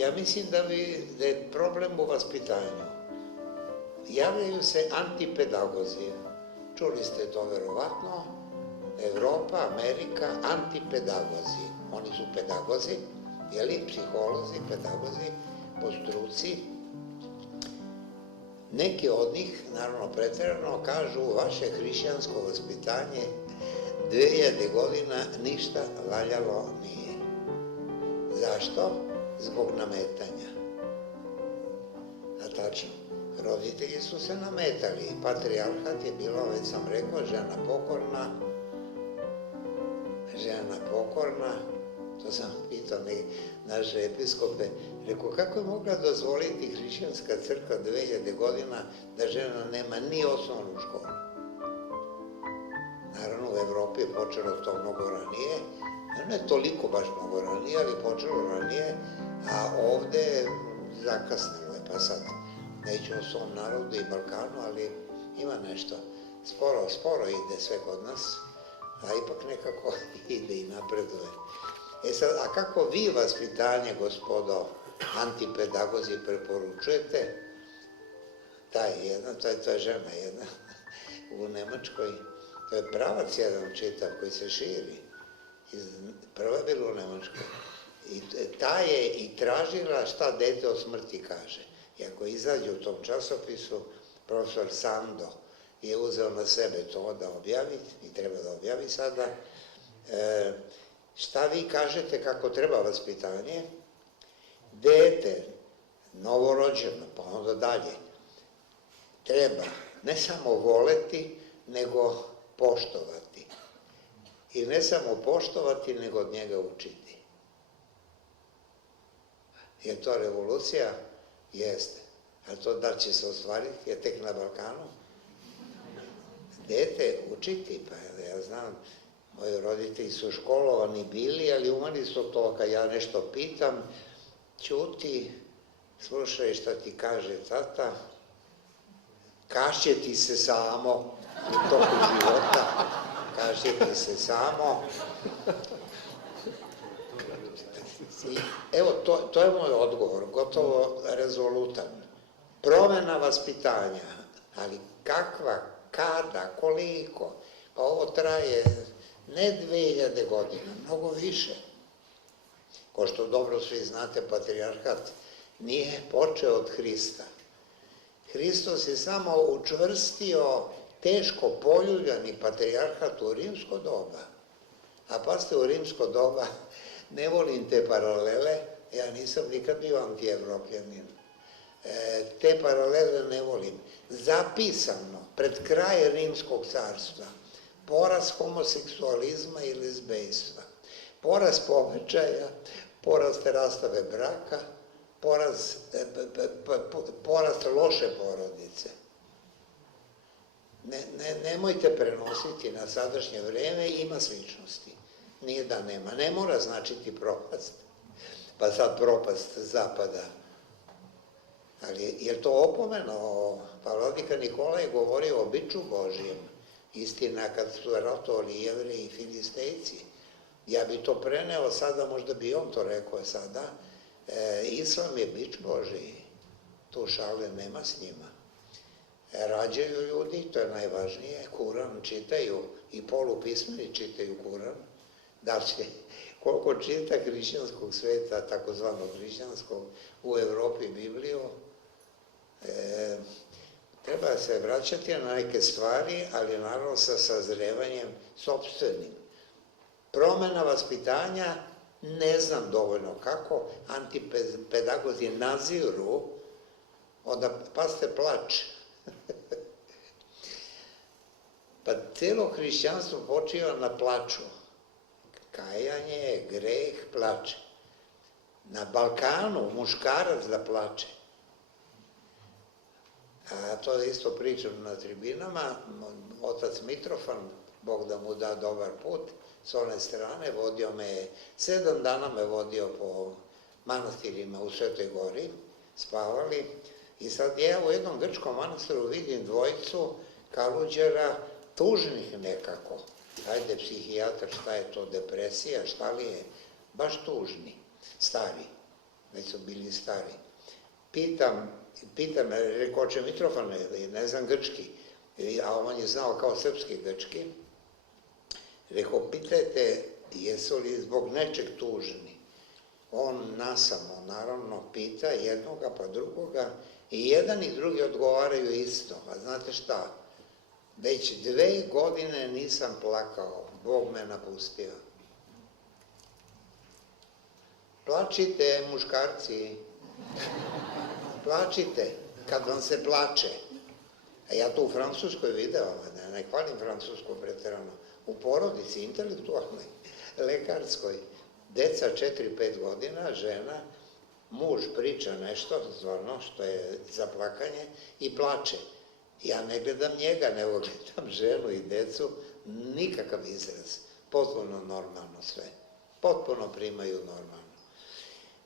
Ja mislim da je problem u vaspitanju. Javljaju se antipedagozi. Čuli ste to verovatno. Evropa, Amerika, antipedagozi. Oni su pedagozi, jeli, psiholozi, pedagozi, po struci. Neki od njih, naravno preterano, kažu vaše hrišćansko vaspitanje 2000 godina ništa valjalo nije. Zašto? Zbog nametanja. A tačno, roditelji su se nametali. Patrijarhat je bilo, već sam rekao, žena pokorna, to sam pitao naše episkope, rekao, kako je mogla dozvoliti hrišćanska crkva 2000 godina da žena nema ni osnovnu školu? Naravno, u Evropi je počelo to mnogo ranije, ne toliko baš mnogo ranije, ali počelo ranije, a ovde zakasnilo je, pa sad neću o svom narodu i Balkanu, ali ima nešto. Sporo ide sve kod nas, a ipak nekako ide i napreduje. E sad, a kako vi vaspitanje, gospodo, antipedagozi preporučujete? To je žena jedna u Nemačkoj, to je pravac jedan čitav koji se širi. Prva je bila u Nemačkoj. I ta je i tražila šta dete o smrti kaže. I ako izađe u tom časopisu, profesor Sando je uzeo na sebe to da objavi, i treba da objavi sada, šta vi kažete kako treba vaspitanje? Dete, novorođeno, pa onda dalje, treba ne samo voleti, nego poštovati. I ne samo poštovati, nego od njega učiti. Je to revolucija? Jeste. A to da će se ostvariti je tek na Balkanu. Dete učiti, pa ja znam, moji roditelji su školovani bili, ali umeli su to, kad ja nešto pitam, ćuti, slušaj šta ti kaže tata, kašće ti se samo u toku života, kašće ti se samo. Evo, to je moj odgovor, gotovo rezolutan. Promena vaspitanja, ali kakva, kada, koliko? Pa ovo traje ne 2000 godina, mnogo više. Ko što dobro svi znate, patrijarhat nije počeo od Hrista. Hristos je samo učvrstio teško poljuljani patrijarhat u rimsko doba. A pazite, u rimsko doba, ne volim te paralele, ja nisam nikad bio antievropljanin. Te paralele ne volim. Zapisano, pred kraj rimskog carstva, porast homoseksualizma i lezbejstva, porast pobačaja, porast rastave braka, porast loše porodice. Nemojte prenositi na sadašnje vreme, ima sličnosti. Nije da nema, ne mora značiti propast, pa sad propast zapada. Ali je to opomeno, pa vladika Nikola je govorio o biču Božijem, istina kad su ratovali Jevreji i Filistejci. Ja bi to preneo sada, možda bi on to rekao sada, Islam je bič Božiji, tu šale nema s njima. Rađaju ljudi, to je najvažnije, Kuran čitaju i polupismeni čitaju Kuran. Znači, koliko čita hrišćanskog sveta, takozvanog hrišćanskog, u Evropi Bibliju, treba se vraćati na neke stvari, ali naravno sa sazrevanjem sopstvenim. Promena vaspitanja, ne znam dovoljno kako, antipedagozi naziru, onda pazite plač. Pa celo hrišćanstvo počiva na plaču. Kajanje, greh, plače. Na Balkanu muškarac da plače. A to isto pričam na tribinama, otac Mitrofan, Bog da mu da dobar put, s one strane, vodio me, 7 dana me vodio po manastirima u Svetoj Gori, spavali, i sad ja u jednom grčkom manastiru vidim dvojicu kaluđera, tužnih nekako. Ajde, psihijatar, šta je to, depresija, šta li je? Baš tužni, stari. već su bili stari. Pitam, rekao će Mitrofan, ne znam grčki, a on je znao kao srpski grčki, rekao, pitajte jesu li zbog nečeg tužni. On nasamo, naravno, pita jednoga pa drugoga i jedan i drugi odgovaraju isto. A znate šta? Već 2 godine nisam plakao, Bog me napustio. Plačite, muškarci, plačite kad vam se plače. A ja to u Francuskoj video, ne hvalim Francusku preterano, u porodici, intelektualnoj, lekarskoj, deca 4-5 godina, žena, muž priča nešto, stvarno, što je za plakanje i plače. Ja ne gledam njega, nego gledam ženu i decu, nikakav izraz, potpuno normalno sve, potpuno primaju normalno.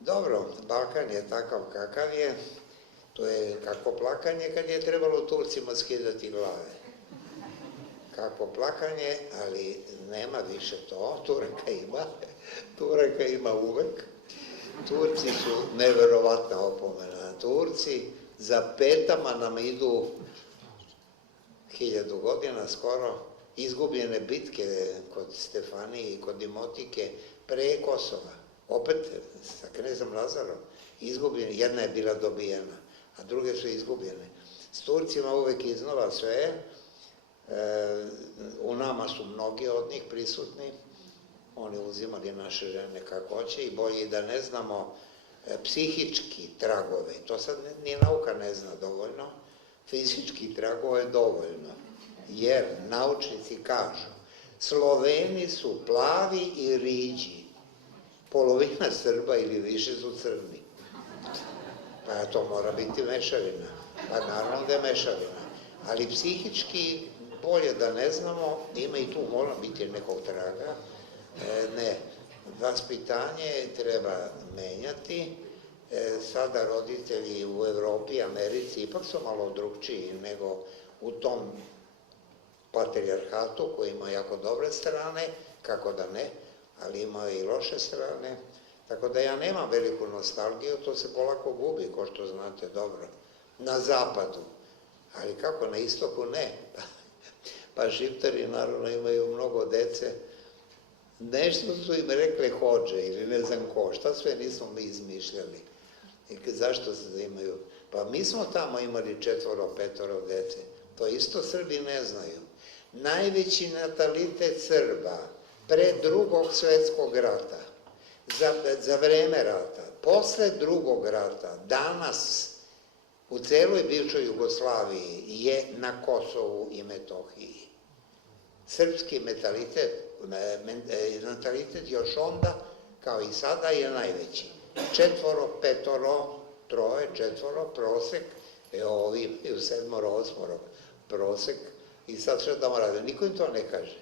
Dobro, Balkan je takav kakav je, to je kako plakanje kad je trebalo Turcima skidati glave. Kako plakanje, ali nema više to, Turaka ima uvek. Turci su neverovatna opomena. Turci za petama nam idu 1000 godina skoro, izgubljene bitke kod Stefanije i kod Dimotike pre Kosova. Opet sa knezom Lazarom, izgubljene, jedna je bila dobijena, a druge su izgubljene. S Turcima uvek iznova sve, u nama su mnogi od njih prisutni, oni uzimali naše žene kako hoće i bolje da ne znamo psihički tragove, to sad ni nauka ne zna dovoljno, fizički tragove dovoljno, jer naučnici kažu, Sloveni su plavi i riđi, polovina Srba ili više su crni. Pa to mora biti mešavina. Pa naravno da je mešavina. Ali psihički bolje da ne znamo, ima i tu mora biti nekog traga. Ne, vaspitanje treba menjati. Sada roditelji u Evropi, Americi ipak su malo drugčiji nego u tom patrijarhatu koji ima jako dobre strane, kako da ne, ali ima i loše strane. Tako da ja nemam veliku nostalgiju, to se polako gubi, ko što znate dobro, na zapadu. Ali kako, na istoku ne. Pa Šiptari naravno imaju mnogo dece. Nešto su im rekle hođe ili ne znam ko, šta sve nismo mi izmišljali. I zašto se imaju? Pa mi smo tamo imali 4-5 dece. To isto Srbi ne znaju. Najveći natalitet Srba pre Drugog svetskog rata, za vreme rata, posle Drugog rata, danas u celoj bivšoj Jugoslaviji je na Kosovu i Metohiji. Srpski natalitet još onda, kao i sada, je najveći. 4, 5, 3, 4, prosek, ovi imaju 7, 8, prosek, i sad što tamo rade, niko im to ne kaže.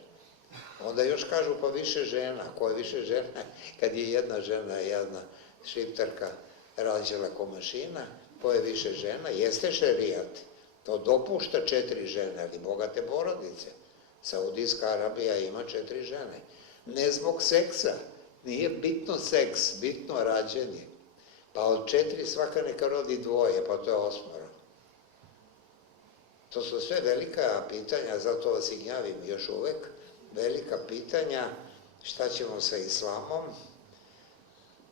Onda još kažu pa više žena, ko je više žena, kad je jedna žena, jedna Šiptarka rađala ko mašina, ko je više žena, jeste šerijat, to dopušta 4 žene, ali bogate porodice. Saudijska Arabija ima 4 žene. Ne zbog seksa, nije bitno seks, bitno rađenje. Pa od 4 svaka neka rodi 2, pa to je 8. To su sve velika pitanja, zato vas i gnjavim još uvek, velika pitanja, šta ćemo sa islamom,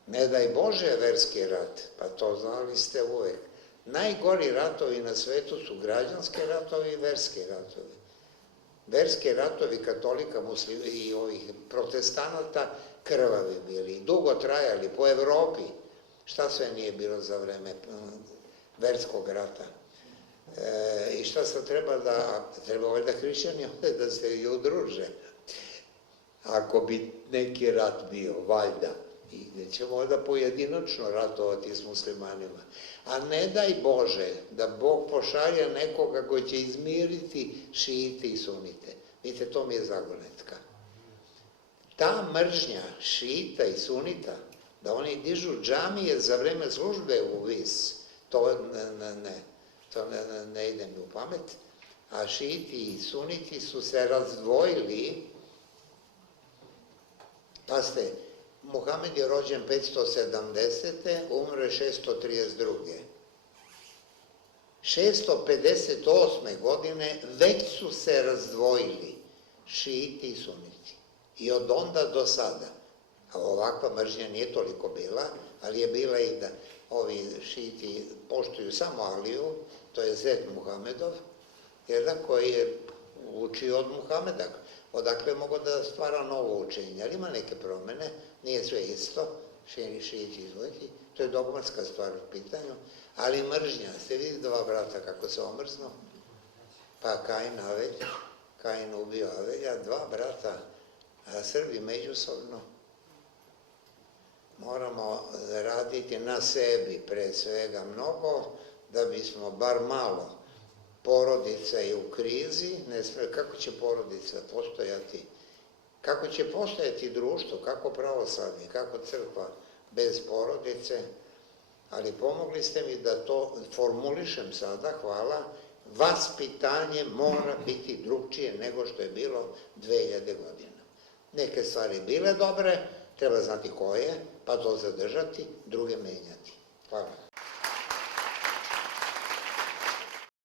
ne daj Bože verski rat, pa to znali ste uvek. Najgori ratovi na svetu su građanski ratovi i verski ratovi. Verski ratovi katolika, muslima i ovih protestanata krvavi bili, dugo trajali po Evropi. Šta sve nije bilo za vreme verskog rata? I šta se treba valjda hrišćani da se i udruže. Ako bi neki rat bio, valjda, i nećemo valjda pojedinačno ratovati s muslimanima. A ne daj Bože da Bog pošalje nekoga koji će izmiriti šijite i sunite. Vidite, to mi je zagonetka. Ta mržnja šijita i sunita, da oni dižu džamije za vreme službe u vis, to ne ide mi u pamet, a šijiti i suniti su se razdvojili. Pazite, Muhamed je rođen 570. umre 632. 658. godine već su se razdvojili šiiti i suniti. I od onda do sada, a ovakva mržnja nije toliko bila, ali je bila i da ovi šiiti poštuju samo Aliju, to je zet Muhamedov, jedan koji je učio od Muhameda, odakle mogo da stvara novo učenje, ali ima neke promene, nije sve isto, šiiti izvojiti, to je dogmatska stvar u pitanju, ali mržnja, ste vidi dva brata kako se omrznu, pa Kain ubio Avelja, dva brata, a Srbi međusobno, moramo raditi na sebi pre svega mnogo, da bismo bar malo, porodica je u krizi, kako će porodica postojati, kako će postojati društvo, kako pravoslavlje, kako crkva bez porodice, ali pomogli ste mi da to formulišem sada, hvala, vaspitanje mora biti drugčije nego što je bilo 2000 godina. Neke stvari bile dobre, treba znati koje, pa to zadržati, druge menjati. Hvala.